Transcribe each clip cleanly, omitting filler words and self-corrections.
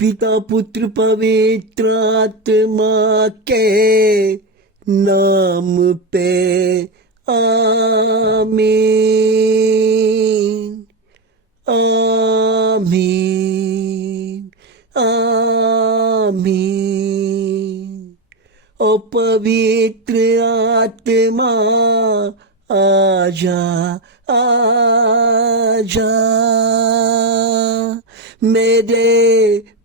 पिता पुत्र पवित्र आत्मा के नाम पे आमीन आमीन आमीन। ओ पवित्र आत्मा आजा आजा, मेरे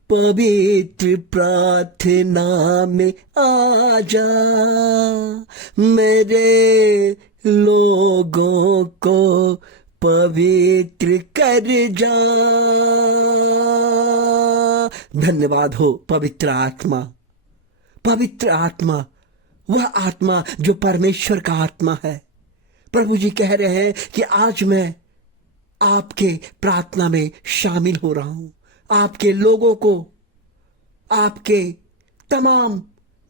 पवित्र प्रार्थना में आजा, मेरे लोगों को पवित्र कर जा। धन्यवाद हो पवित्र आत्मा। पवित्र आत्मा वह आत्मा जो परमेश्वर का आत्मा है। प्रभु जी कह रहे हैं कि आज मैं आपके प्रार्थना में शामिल हो रहा हूं। आपके लोगों को, आपके तमाम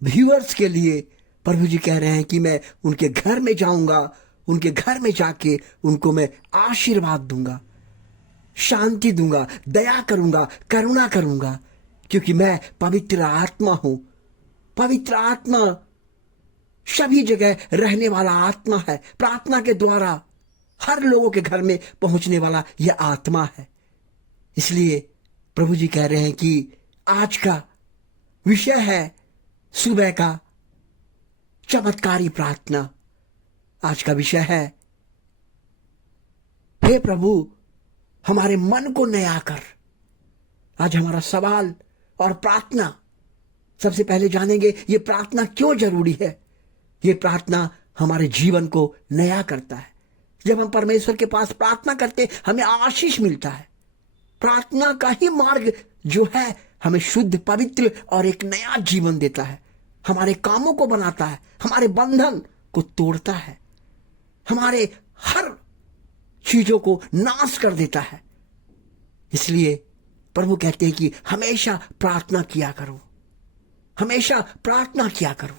व्यूअर्स के लिए प्रभु जी कह रहे हैं कि मैं उनके घर में जाऊंगा, उनके घर में जाके उनको मैं आशीर्वाद दूंगा, शांति दूंगा, दया करूंगा, करुणा करूंगा, क्योंकि मैं पवित्र आत्मा हूं। पवित्र आत्मा सभी जगह रहने वाला आत्मा है। प्रार्थना के द्वारा हर लोगों के घर में पहुंचने वाला यह आत्मा है। इसलिए प्रभु जी कह रहे हैं कि आज का विषय है सुबह का चमत्कारी प्रार्थना। आज का विषय है, हे प्रभु हमारे मन को नया कर। आज हमारा सवाल और प्रार्थना, सबसे पहले जानेंगे ये प्रार्थना क्यों जरूरी है। ये प्रार्थना हमारे जीवन को नया करता है। जब हम परमेश्वर के पास प्रार्थना करते हमें आशीष मिलता है। प्रार्थना का ही मार्ग जो है हमें शुद्ध, पवित्र और एक नया जीवन देता है। हमारे कामों को बनाता है, हमारे बंधन को तोड़ता है, हमारे हर चीजों को नाश कर देता है। इसलिए प्रभु कहते हैं कि हमेशा प्रार्थना किया करो, हमेशा प्रार्थना किया करो।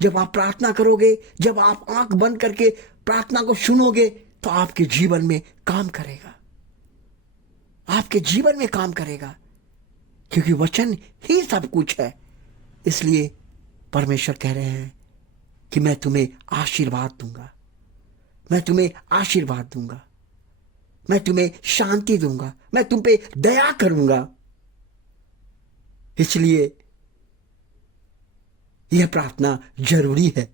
जब आप प्रार्थना करोगे, जब आप आंख बंद करके प्रार्थना को सुनोगे, तो आपके जीवन में काम करेगा, आपके जीवन में काम करेगा, क्योंकि वचन ही सब कुछ है। इसलिए परमेश्वर कह रहे हैं कि मैं तुम्हें आशीर्वाद दूंगा, मैं तुम्हें आशीर्वाद दूंगा, मैं तुम्हें शांति दूंगा, मैं तुम पे दया करूंगा। इसलिए यह प्रार्थना जरूरी है।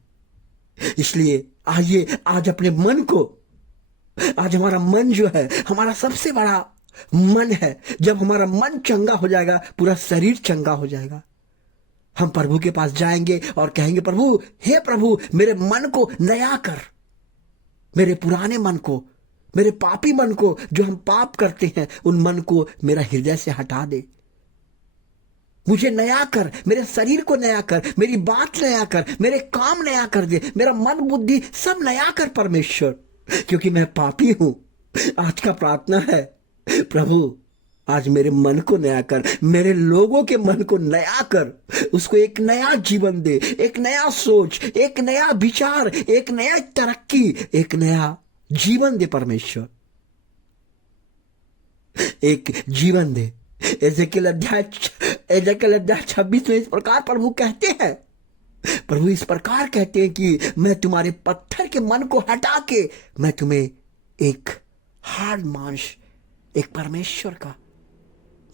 इसलिए आइए आज अपने मन को, आज हमारा मन जो है हमारा सबसे बड़ा मन है। जब हमारा मन चंगा हो जाएगा, पूरा शरीर चंगा हो जाएगा। हम प्रभु के पास जाएंगे और कहेंगे, प्रभु, हे प्रभु, मेरे मन को नया कर, मेरे पुराने मन को, मेरे पापी मन को, जो हम पाप करते हैं उन मन को मेरा हृदय से हटा दे। मुझे नया कर, मेरे शरीर को नया कर, मेरी बात नया कर, मेरे काम नया कर दे, मेरा मन बुद्धि सब नया कर परमेश्वर, क्योंकि मैं पापी हूं। आज का प्रार्थना है, प्रभु आज मेरे मन को नया कर, मेरे लोगों के मन को नया कर, उसको एक नया जीवन दे, एक नया सोच, एक नया विचार, एक नया तरक्की, एक नया जीवन दे परमेश्वर, एक जीवन दे। एजेकियल अध्याय 26 में इस प्रकार प्रभु कहते हैं, प्रभु इस प्रकार कहते हैं कि मैं तुम्हारे पत्थर के मन को हटा के मैं तुम्हें एक हार्ड मांस, एक परमेश्वर का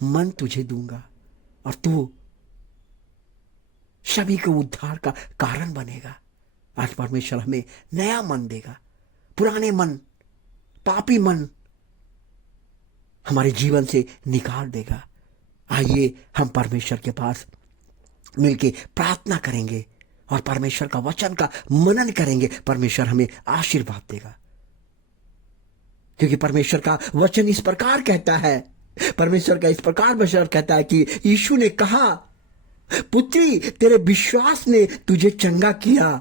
मन तुझे दूंगा, और तू सभी को उद्धार का कारण बनेगा। आज परमेश्वर हमें नया मन देगा। पुराने मन, पापी मन हमारे जीवन से निकाल देगा। आइए हम परमेश्वर के पास मिलके प्रार्थना करेंगे और परमेश्वर का वचन का मनन करेंगे। परमेश्वर हमें आशीर्वाद देगा, क्योंकि परमेश्वर का वचन इस प्रकार कहता है, परमेश्वर का इस प्रकार वचन कहता है कि यीशु ने कहा, पुत्री तेरे विश्वास ने तुझे चंगा किया,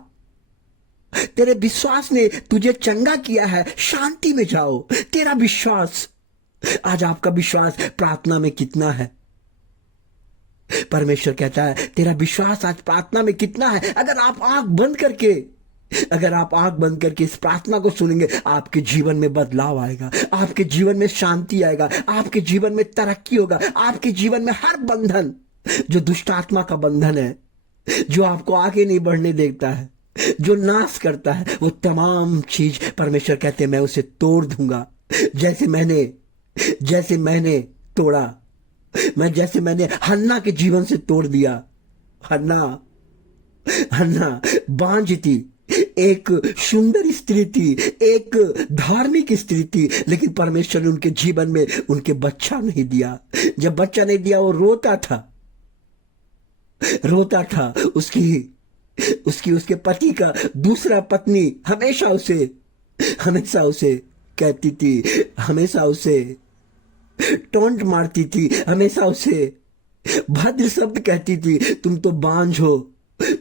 तेरे विश्वास ने तुझे चंगा किया है, शांति में जाओ। तेरा विश्वास, आज आपका विश्वास प्रार्थना में कितना है? परमेश्वर कहता है तेरा विश्वास आज प्रार्थना में कितना है? अगर आप आंख बंद करके अगर आप आंख बंद करके इस प्रार्थना को सुनेंगे, आपके जीवन में बदलाव आएगा, आपके जीवन में शांति आएगा, आपके जीवन में तरक्की होगा, आपके जीवन में हर बंधन, जो दुष्ट आत्मा का बंधन है, जो आपको आगे नहीं बढ़ने देता है, जो नाश करता है, वो तमाम चीज परमेश्वर कहते हैं मैं उसे तोड़ दूंगा। जैसे मैंने तोड़ा, जैसे मैंने हन्ना के जीवन से तोड़ दिया। हन्ना बांझ थी, एक सुंदर स्त्री थी, एक धार्मिक स्त्री थी, लेकिन परमेश्वर ने उनके जीवन में उनके बच्चा नहीं दिया। जब बच्चा नहीं दिया, वो रोता था। उसके पति का दूसरा पत्नी हमेशा उसे कहती थी, हमेशा उसे टोंट मारती थी, हमेशा उसे भद्र शब्द कहती थी, तुम तो बांझ हो,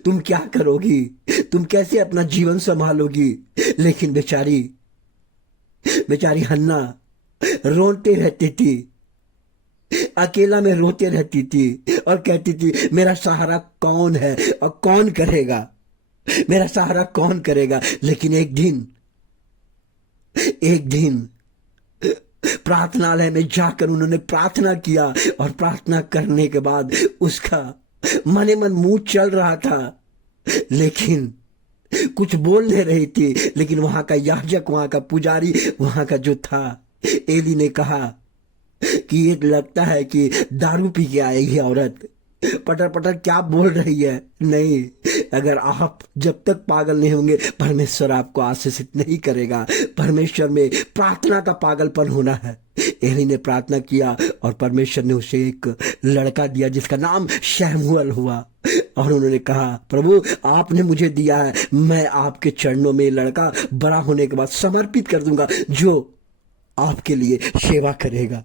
तुम क्या करोगी, तुम कैसे अपना जीवन संभालोगी। लेकिन बेचारी हन्ना रोते रहती थी, अकेला में रोते रहती थी और कहती थी मेरा सहारा कौन है और कौन करेगा, मेरा सहारा कौन करेगा। लेकिन एक दिन प्रार्थनालय में जाकर उन्होंने प्रार्थना किया, और प्रार्थना करने के बाद उसका मने मन मुंह चल रहा था, लेकिन कुछ बोल नहीं रही थी। लेकिन वहां का याजक, वहां का पुजारी, वहां का जो था एली ने कहा कि ये लगता है कि दारू पी के आएगी औरत, पटर पटर क्या बोल रही है। नहीं, अगर आप जब तक पागल नहीं होंगे, परमेश्वर आपको आशीषित नहीं करेगा। परमेश्वर में प्रार्थना का पागलपन होना है। एली ने प्रार्थना किया और परमेश्वर ने उसे एक लड़का दिया जिसका नाम शमूएल हुआ, और उन्होंने कहा प्रभु आपने मुझे दिया है, मैं आपके चरणों में लड़का बड़ा होने के बाद समर्पित कर दूंगा जो आपके लिए सेवा करेगा।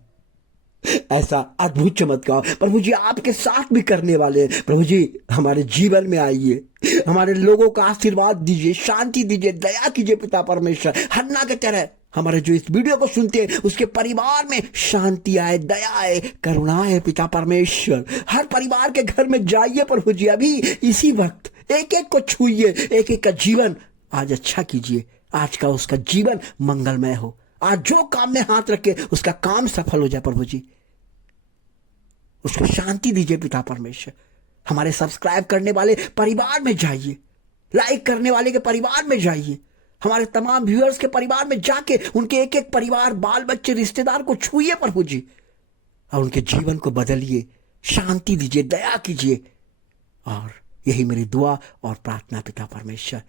ऐसा अद्भुत चमत्कार प्रभु जी आपके साथ भी करने वाले हैं। प्रभु जी हमारे जीवन में आइए, हमारे लोगों का आशीर्वाद दीजिए, शांति दीजिए, दया कीजिए पिता परमेश्वर। हन्ना के तरह हमारे जो इस वीडियो को सुनते हैं उसके परिवार में शांति आए, दया आए, करुणा आए पिता परमेश्वर। हर परिवार के घर में जाइए प्रभु जी, अभी इसी वक्त एक एक को छूइए, एक एक का जीवन आज अच्छा कीजिए, आज का उसका जीवन मंगलमय हो। आज जो काम में हाथ रखे उसका काम सफल हो जाए प्रभु जी, उसको शांति दीजिए पिता परमेश्वर। हमारे सब्सक्राइब करने वाले परिवार में जाइए, लाइक करने वाले के परिवार में जाइए, हमारे तमाम व्यूअर्स के परिवार में जाके उनके एक एक परिवार, बाल बच्चे, रिश्तेदार को छूइए प्रभु जी, और उनके जीवन को बदलिए, शांति दीजिए, दया कीजिए। और यही मेरी दुआ और प्रार्थना पिता परमेश्वर।